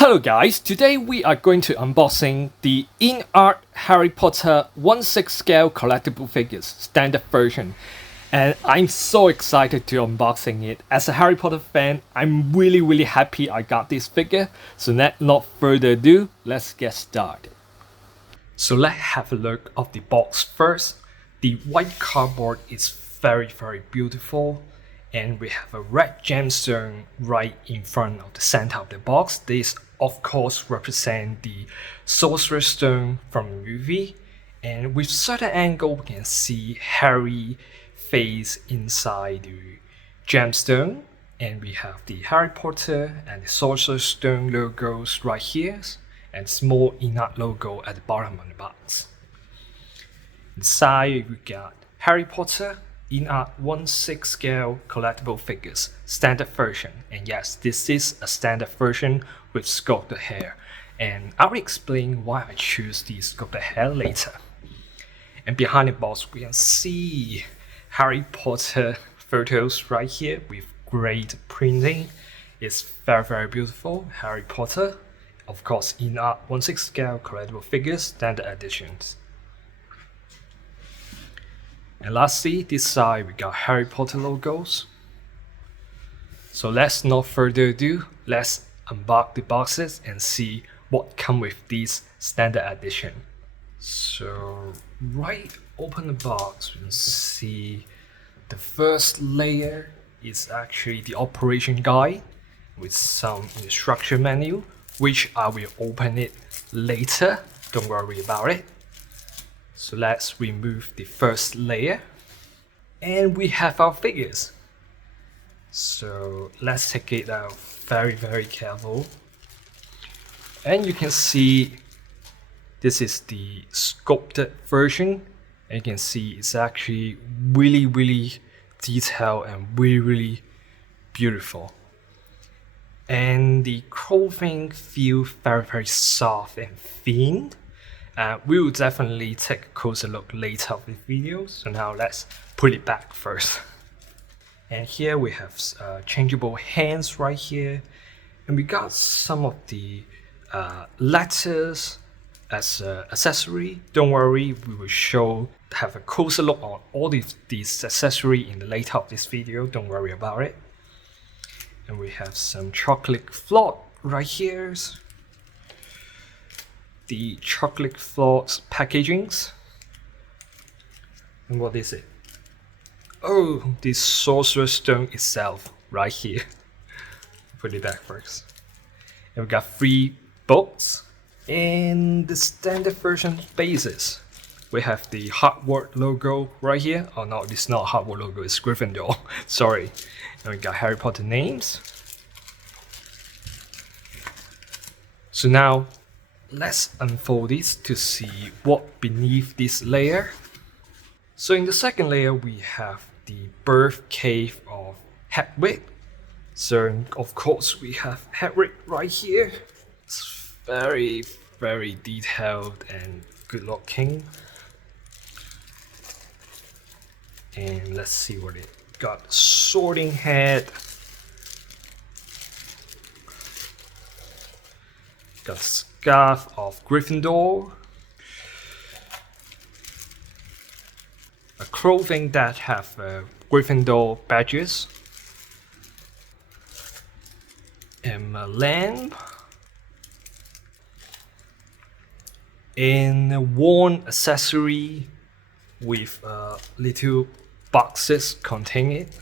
Hello guys, today we are going to unboxing the INART Harry Potter 1/6 scale collectible figures standard version, and I'm so excited to unboxing it. As a Harry Potter fan, I'm really happy I got this figure, so not further ado, let's get started. So let's have a look of the box first. The white cardboard is very beautiful, and we have a red gemstone right in front of the center of the box. This of course represent the Sorcerer stone from the movie, and with certain angle we can see Harry face inside the gemstone, and we have the Harry Potter and the Sorcerer stone logos right here, and small INART logo at the bottom of the box. Inside we got Harry Potter INART 1/6 scale collectible figures standard version, and yes, this is a standard version with sculpted hair, and I'll explain why I choose the sculpted hair later. And behind the box we can see Harry Potter photos right here with great printing. It's very beautiful. Harry Potter, of course, INART 1/6 scale collectible figures standard editions. And lastly, this side we got Harry Potter logos. So let's not further ado, let's unbox the boxes and see what come with these standard edition. So right open the box, we can see the first layer is actually the operation guide with some instruction menu, which I will open it later, don't worry about it. So let's remove the first layer, and we have our figures. So let's take it out very careful, and you can see this is the sculpted version, and you can see it's actually really detailed and really beautiful, and the clothing feels very soft and thin. We will definitely take a closer look later of the video, so now let's put it back first. And here we have changeable hands right here, and we got some of the letters as an accessory. Don't worry, we will have a closer look on all these accessory in the later of this video, don't worry about it. And we have some chocolate float right here. The chocolate float packagings. And what is it? Oh, the Sorcerer stone itself right here. Put it back first. And we got 3 books. And the standard version bases. We have the Hogwarts logo right here. Oh no, it's not Hogwarts logo, it's Gryffindor. Sorry. And we got Harry Potter names. So now let's unfold this to see what beneath this layer. So in the second layer we have the birth cave of Hedwig. So of course we have Hedwig right here. It's very detailed and good looking. And let's see what it got. Sorting head. Got scarf of Gryffindor. A clothing that have Gryffindor badges. And a lamp. And a wand accessory with little boxes containing it.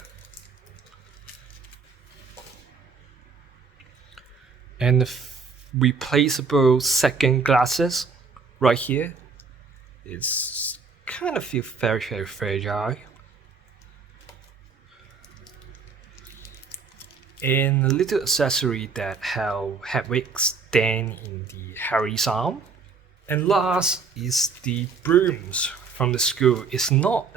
And the replaceable second glasses right here. It's kind of feel very fragile. And a little accessory that how Hedwig stand in the Harry's arm. And last is the brooms from the school. It's not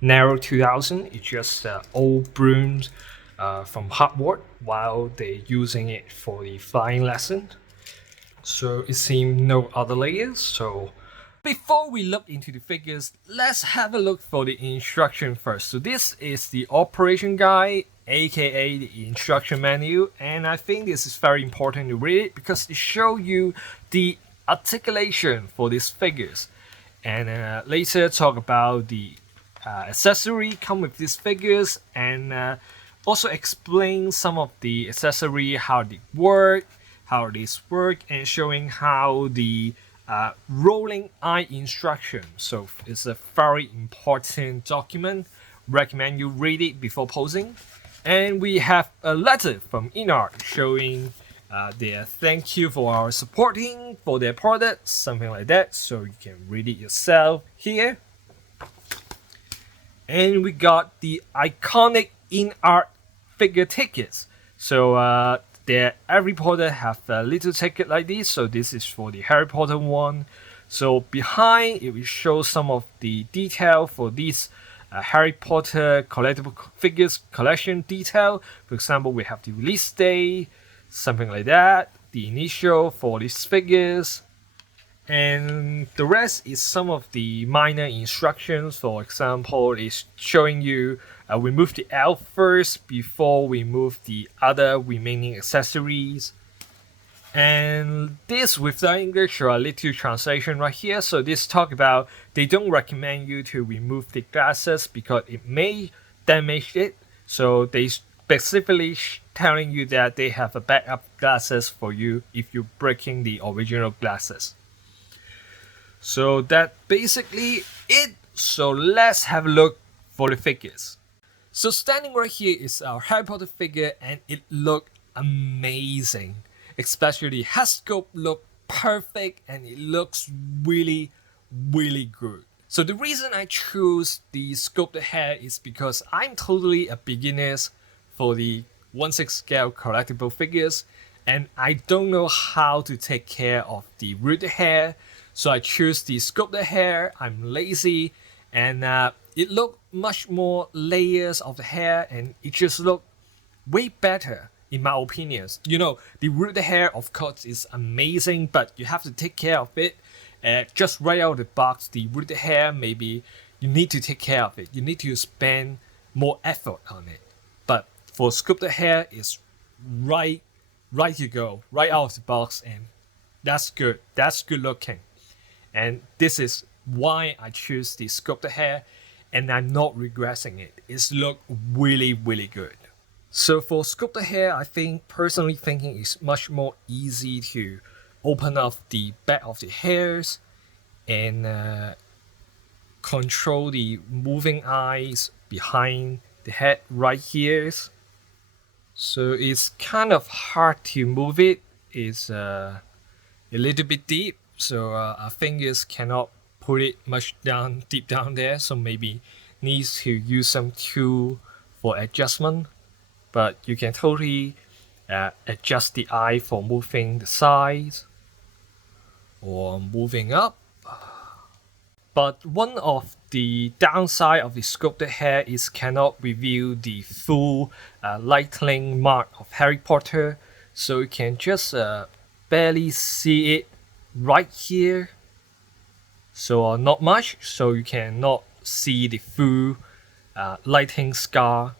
narrow 2000, it's just old brooms from Hogwarts while they're using it for the flying lesson. So it seems no other layers. So before we look into the figures, let's have a look for the instruction first. So this is the operation guide, aka the instruction manual, and I think this is very important to read it because it shows you the articulation for these figures, and later talk about the accessory come with these figures, and also explain some of the accessory, how they work, and showing how the rolling eye instruction. So it's a very important document. Recommend you read it before posing. And we have a letter from INART showing their thank you for our supporting for their products, something like that. So you can read it yourself here. And we got the iconic INART figure tickets. So every Potter have a little ticket like this. So this is for the Harry Potter one. So behind it will show some of the detail for these Harry Potter collectible figures collection detail. For example, we have the release day, something like that, the initial for these figures, and the rest is some of the minor instructions. For example, it's showing you we move the elf first before we move the other remaining accessories. And this with the English or a little translation right here. So this talk about they don't recommend you to remove the glasses because it may damage it. So they specifically telling you that they have a backup glasses for you if you're breaking the original glasses. So that basically it. So let's have a look for the figures. So standing right here is our Harry Potter figure, and it looked amazing. Especially the head sculpt look perfect, and it looks really, really good. So the reason I choose the sculpted hair is because I'm totally a beginner for the 1/6 scale collectible figures, and I don't know how to take care of the rooted hair. So I choose the sculpted hair. I'm lazy, and it looked much more layers of the hair, and it just looked way better. In my opinions, you know, the rooted hair of course is amazing, but you have to take care of it. Just right out of the box, the rooted hair, maybe you need to take care of it. You need to spend more effort on it. But for sculpted hair, it's right you go, right out of the box, and that's good. That's good looking, and this is why I choose the sculpted hair, and I'm not regretting it. It's look really, really good. So for sculpted hair, I think personally thinking it's much more easy to open up the back of the hairs and control the moving eyes behind the head right here. So it's kind of hard to move it. It's a little bit deep, so our fingers cannot put it much deep down there. So maybe needs to use some tool for adjustment. But you can totally adjust the eye for moving the sides or moving up. But one of the downside of the sculpted hair is cannot reveal the full lightning mark of Harry Potter. So you can just barely see it right here. So not much, so you cannot see the full lighting scar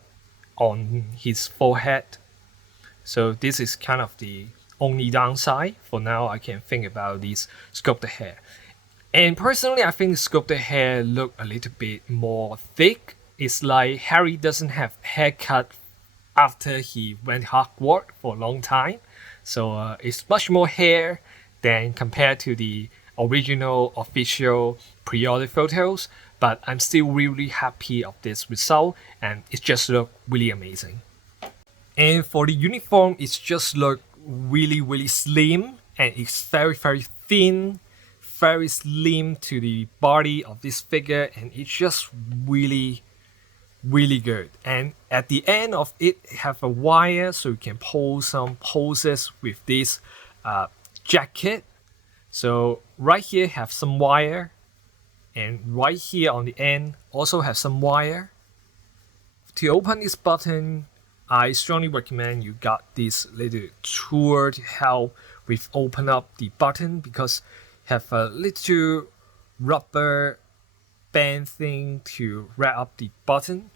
on his forehead. So this is kind of the only downside for now I can think about this sculpted hair. And personally, I think the sculpted hair look a little bit more thick. It's like Harry doesn't have haircut after he went Hogwarts for a long time. So it's much more hair than compared to the original official pre-order photos. But I'm still really happy of this result, and it just look really amazing. And for the uniform, it's just look really, really slim, and it's very, very thin, very slim to the body of this figure, and it's just really, really good. And at the end of it, have a wire, so you can pull some poses with this jacket. So right here have some wire, and right here on the end also have some wire. To open this button, I strongly recommend you got this little tool to help with open up the button, because have a little rubber band thing to wrap up the button.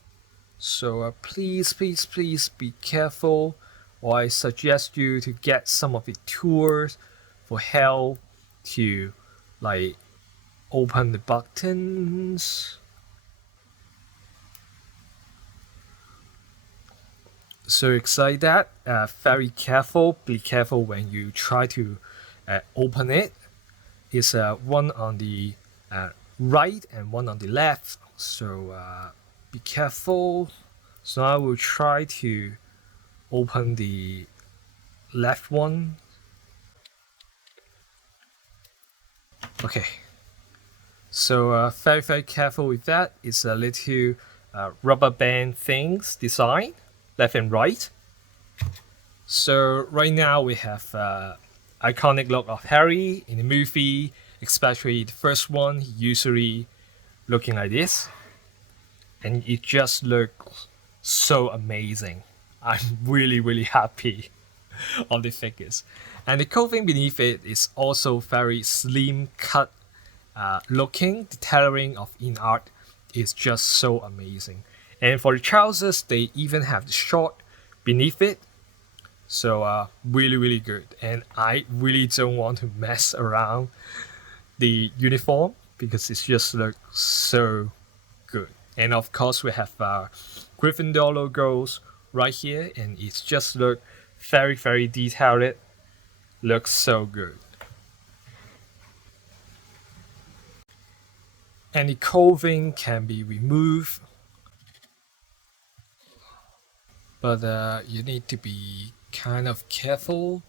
So please be careful, or I suggest you to get some of the tools for help to like open the buttons. So excited that very careful, be careful when you try to open it. It's one on the right and one on the left, so be careful. So I will try to open the left one. Okay, so very careful with that. It's a little rubber band things design left and right. So right now we have iconic look of Harry in the movie, especially the first one. He usually looking like this, and it just looks so amazing. I'm really happy on the figures, and the clothing beneath it is also very slim cut looking. The tailoring of INART is just so amazing, and for the trousers they even have the short beneath it. So really good, and I really don't want to mess around the uniform because it just looks so good. And of course we have Gryffindor logos right here, and it's just look very detailed. Looks so good. And the clothing can be removed, but you need to be kind of careful.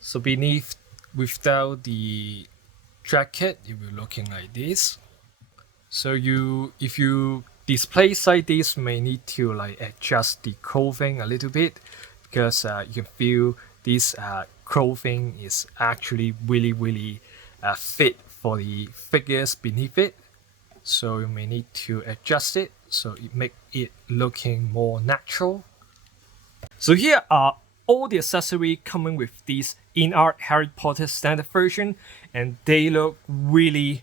So beneath, without the jacket, it will looking like this. So if you display like this, you may need to like adjust the clothing a little bit, because you can feel this clothing is actually really fit for the figures beneath it. So you may need to adjust it so it make it looking more natural. So here are all the accessories coming with this INART Harry Potter standard version, and they look really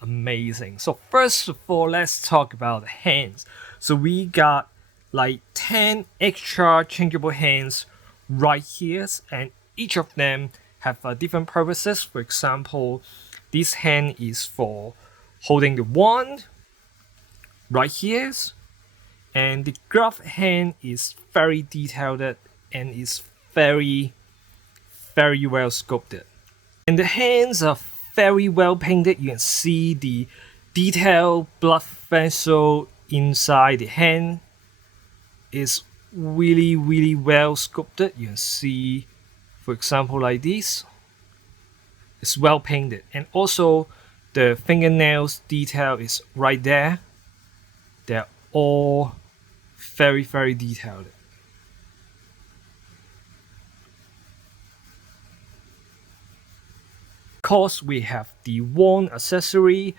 amazing. So first of all, let's talk about the hands. So we got like 10 extra changeable hands right here, and each of them have different purposes. For example, this hand is for holding the wand right here, and the glove hand is very detailed and is very well sculpted. And the hands are very well painted. You can see the detailed blood vessel inside the hand is really well sculpted. You can see, for example, like this. It's well painted, and also the fingernails detail is right there. They're all very detailed. Of course, we have the wand accessory.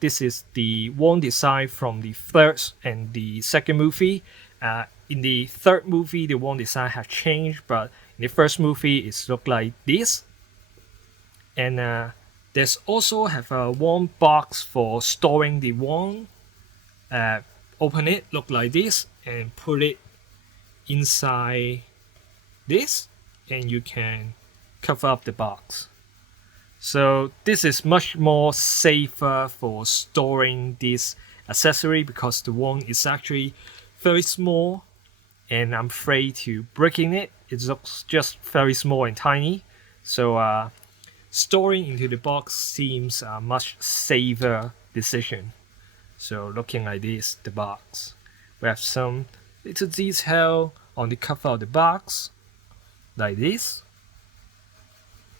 This is the wand design from the third and the second movie. In the third movie, the wand design has changed, but in the first movie, it looked like this. And there's also have a wand box for storing the wand. Open it, look like this, and put it inside this, and you can cover up the box. So this is much more safer for storing this accessory, because the wand is actually very small, and I'm afraid to breaking it. It looks just very small and tiny. So storing into the box seems a much safer decision. So looking like this, the box. We have some little detail on the cover of the box, like this.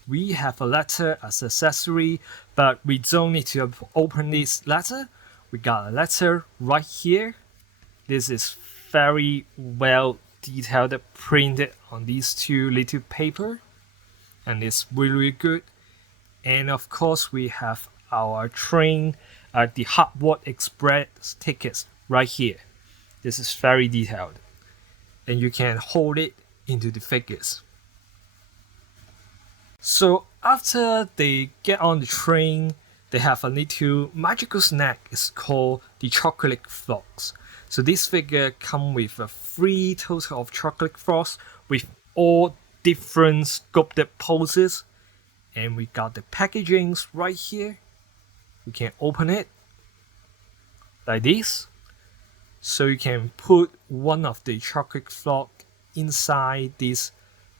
We have a letter as accessory, but we don't need to open this letter. We got a letter right here. This is very well detailed, printed on these two little paper, and it's really good. And of course, we have our train, the Hogwarts Express tickets right here. This is very detailed, and you can hold it into the figures. So after they get on the train, they have a little magical snack. It's called the chocolate frogs. So this figure come with a 3 total of chocolate frogs with all different sculpted poses. And we got the packagings right here. We can open it like this. So you can put one of the chocolate frog inside this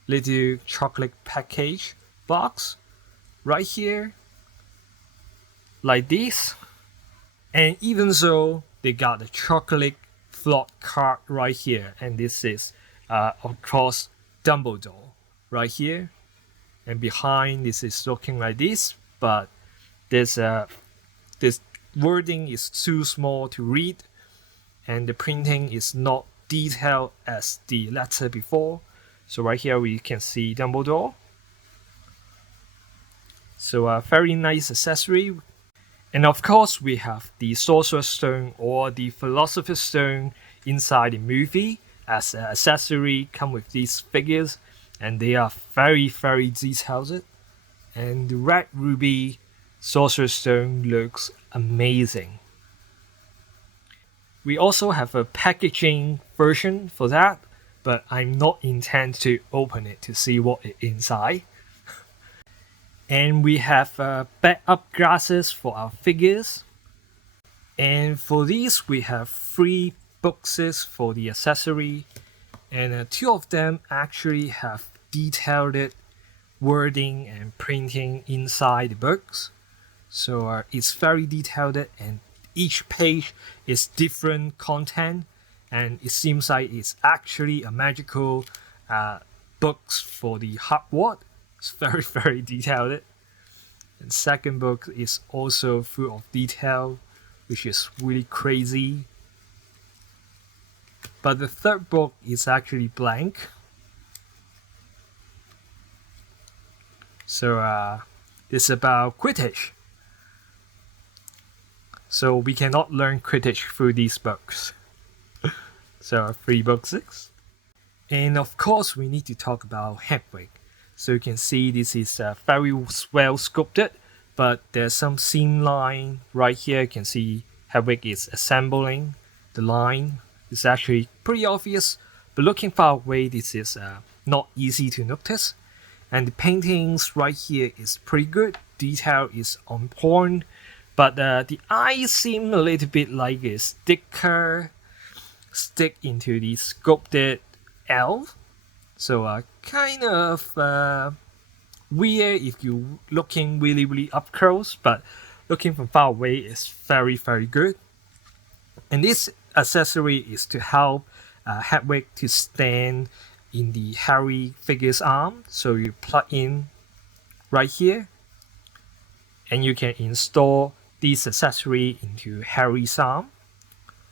little chocolate package box right here, like this. And even so, they got the chocolate frog card right here, and this is of course Dumbledore right here. And behind this is looking like this, but this wording is too small to read, and the printing is not detailed as the letter before. So right here we can see Dumbledore. So a very nice accessory. And of course we have the Sorcerer Stone or the Philosopher's Stone inside the movie as an accessory. Come with these figures, and they are very detailed. And the red ruby Sorcerer's Stone looks amazing. We also have a packaging version for that, but I'm not intend to open it to see what is inside. And we have backup glasses for our figures. And for these we have 3 boxes for the accessory, and 2 of them actually have detailed wording and printing inside the books. So it's very detailed, and each page is different content, and it seems like it's actually a magical books for the Hogwarts. It's very detailed. And second book is also full of detail, which is really crazy. But the third book is actually blank. So it's about Quidditch. So we cannot learn Quidditch through these books. So 3 boxes. And of course we need to talk about Hedwig. So you can see this is very well sculpted, but there's some seam line right here. You can see Hedwig is assembling the line. It's actually pretty obvious, but looking far away, this is not easy to notice. And the paintings right here is pretty good. Detail is on point, but the eyes seem a little bit like a sticker stick into the sculpted elf. So kind of weird if you looking really up close, but looking from far away is very good. And this accessory is to help Hedwig to stand in the Harry figure's arm. So you plug in right here, and you can install this accessory into Harry's arm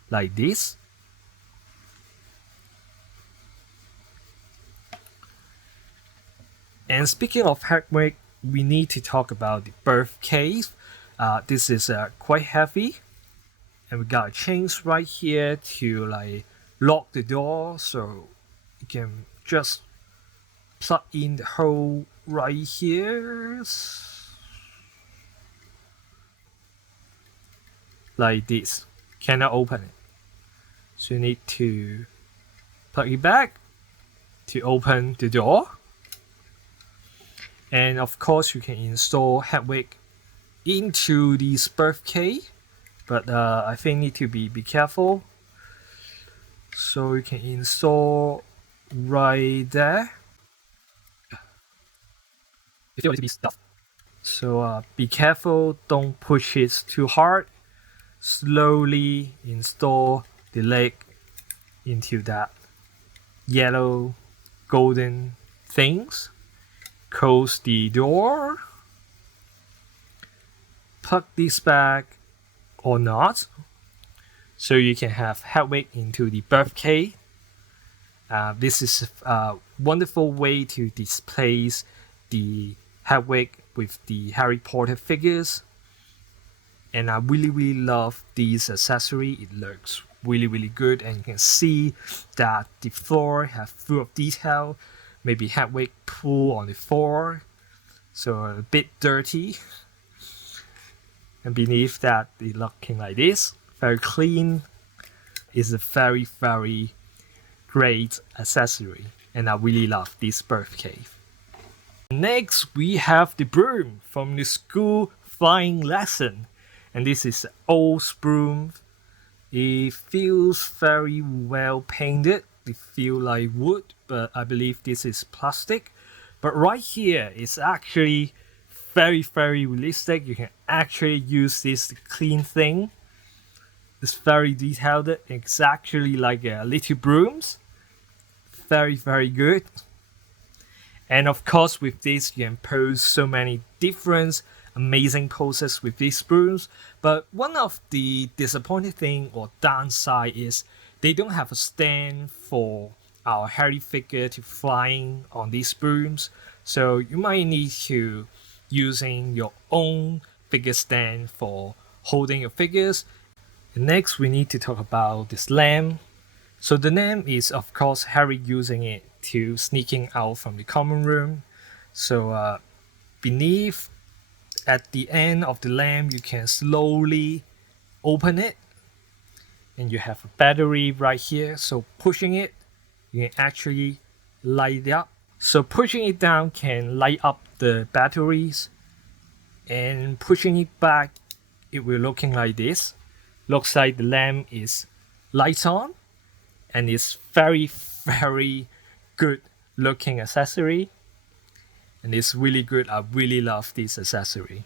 like this. And speaking of Hedwig, we need to talk about the birth case. This is quite heavy, and we got a chains right here to like lock the door, so you can just plug in the hole right here like this. Cannot open it, so you need to plug it back to open the door. And of course you can install Hedwig into this birthday, but I think need to be careful. So you can install right there. It feels to be stuck. So be careful, don't push it too hard. Slowly install the leg into that yellow golden things. Close the door. Plug this back or not, so you can have Hedwig into the birthday. This is a wonderful way to display the Hedwig with the Harry Potter figures. And I really love this accessory. It looks really good, and you can see that the floor has full of detail. Maybe Hedwig pull on the floor, so a bit dirty. And beneath that, they're looking like this. Very clean. It's a very, very great accessory. And I really love this birth cave. Next, we have the broom from the school flying lesson. And this is an old broom. It feels very well painted. It feels like wood, but I believe this is plastic. But right here, it's actually very, very realistic. You can actually use this to clean things. It's very detailed. It's actually like a little brooms. Very, very good. And of course, with this, you can pose so many different amazing poses with these brooms. But one of the disappointing thing or downside is they don't have a stand for our Harry figure to flying on these brooms. So you might need to using your own figure stand for holding your figures. And next, we need to talk about this lamp. So the lamp is of course Harry using it to sneaking out from the common room. So beneath at the end of the lamp, you can slowly open it, and you have a battery right here. So pushing it, you can actually light it up. So pushing it down can light up the batteries, and pushing it back, it will looking like this. Looks like the lamp is lights on, and it's very, very good looking accessory. And it's really good. I really love this accessory.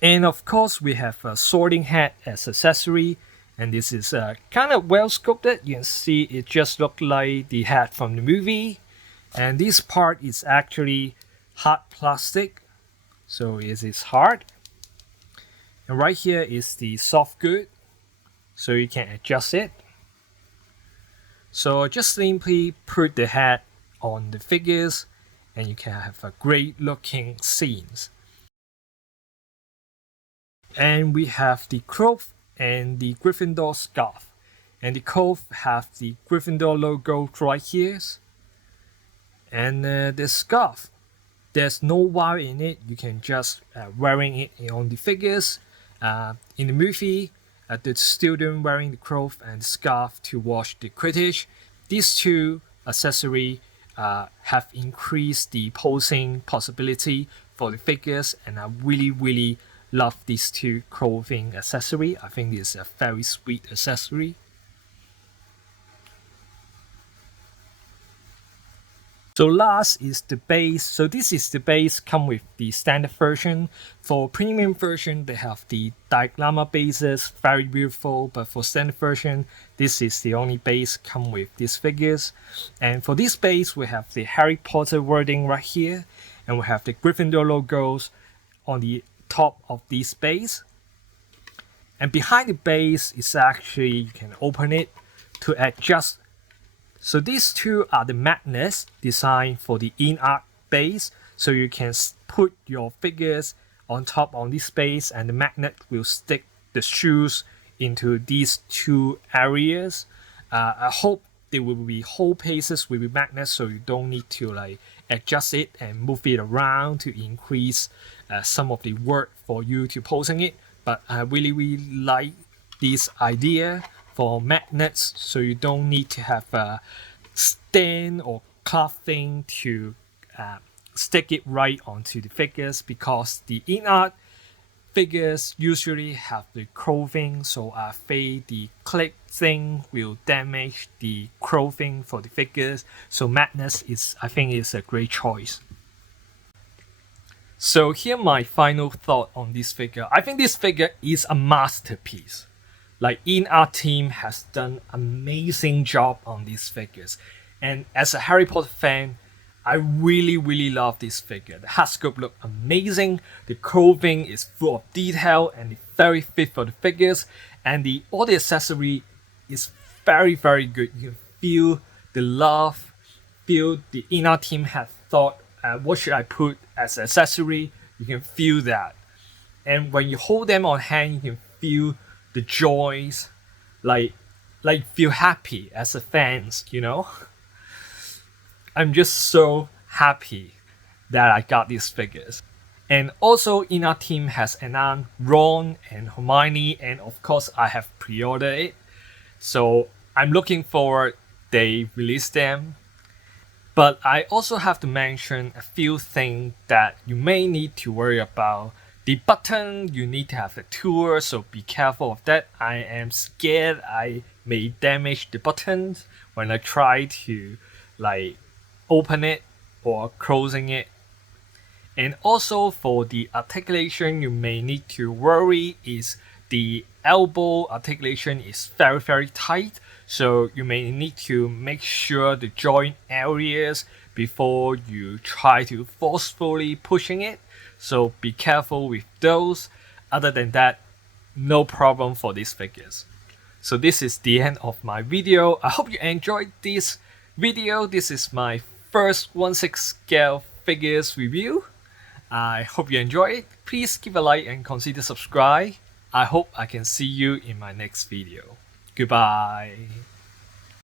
And of course, we have a sorting hat as accessory. And this is kind of well sculpted. You can see it just looked like the hat from the movie. And this part is actually hard plastic. So it is hard. And right here is the soft good. So you can adjust it. So just simply put the hat on the figures, and you can have a great looking scenes. And we have the cloth and the Gryffindor scarf. And the cloth have the Gryffindor logo right here. And the scarf, there's no wire in it. You can just wearing it on the figures. In the movie, the student wearing the cloth and the scarf to watch the Quidditch. These two accessories have increased the posing possibility for the figures, and I really, really love these two clothing accessory. I think it's a very sweet accessory. So last is the base. So this is the base come with the standard version. For premium version, they have the diorama bases, very beautiful. But for standard version, this is the only base come with these figures. And for this base, we have the Harry Potter wording right here, and we have the Gryffindor logos on the top of this base. And behind the base is actually you can open it to adjust. So these two are the magnets designed for the INART base. So you can put your figures on top on this base, and the magnet will stick the shoes into these two areas. I hope there will be whole pieces with the magnets, so you don't need to like adjust it and move it around to increase some of the work for you to posing it. But I really, really like this idea for magnets, so you don't need to have a stand or cloth thing to stick it right onto the figures, because the INART figures usually have the clothing, so I think the click thing will damage the clothing for the figures. So magnets is, I think, is a great choice. So here my final thought on this figure. I think this figure is a masterpiece. Like INART Team has done amazing job on these figures, and as a Harry Potter fan, I really, really love this figure. The head sculpt look amazing. The clothing is full of detail and it's very fit for the figures, and all the accessory is very, very good. You can feel the love, feel the INART Team have thought, what should I put as accessory? You can feel that, and when you hold them on hand, you can feel the joys, like feel happy as a fans, you know. I'm just so happy that I got these figures. And also INART Team has announced Ron and Hermione, and of course I have pre-ordered it. So I'm looking forward they release them. But I also have to mention a few things that you may need to worry about. The button, you need to have a tool, so be careful of that. I am scared I may damage the buttons when I try to like open it or closing it. And also for the articulation, you may need to worry is the elbow articulation is very tight, so you may need to make sure the joint areas before you try to forcefully pushing it, so be careful with those. Other than that, no problem for these figures. So this is the end of my video. I hope you enjoyed this video. This is my first 1/6 scale figures review. I hope you enjoy it. Please give a like and consider subscribe. I hope I can see you in my next video. Goodbye.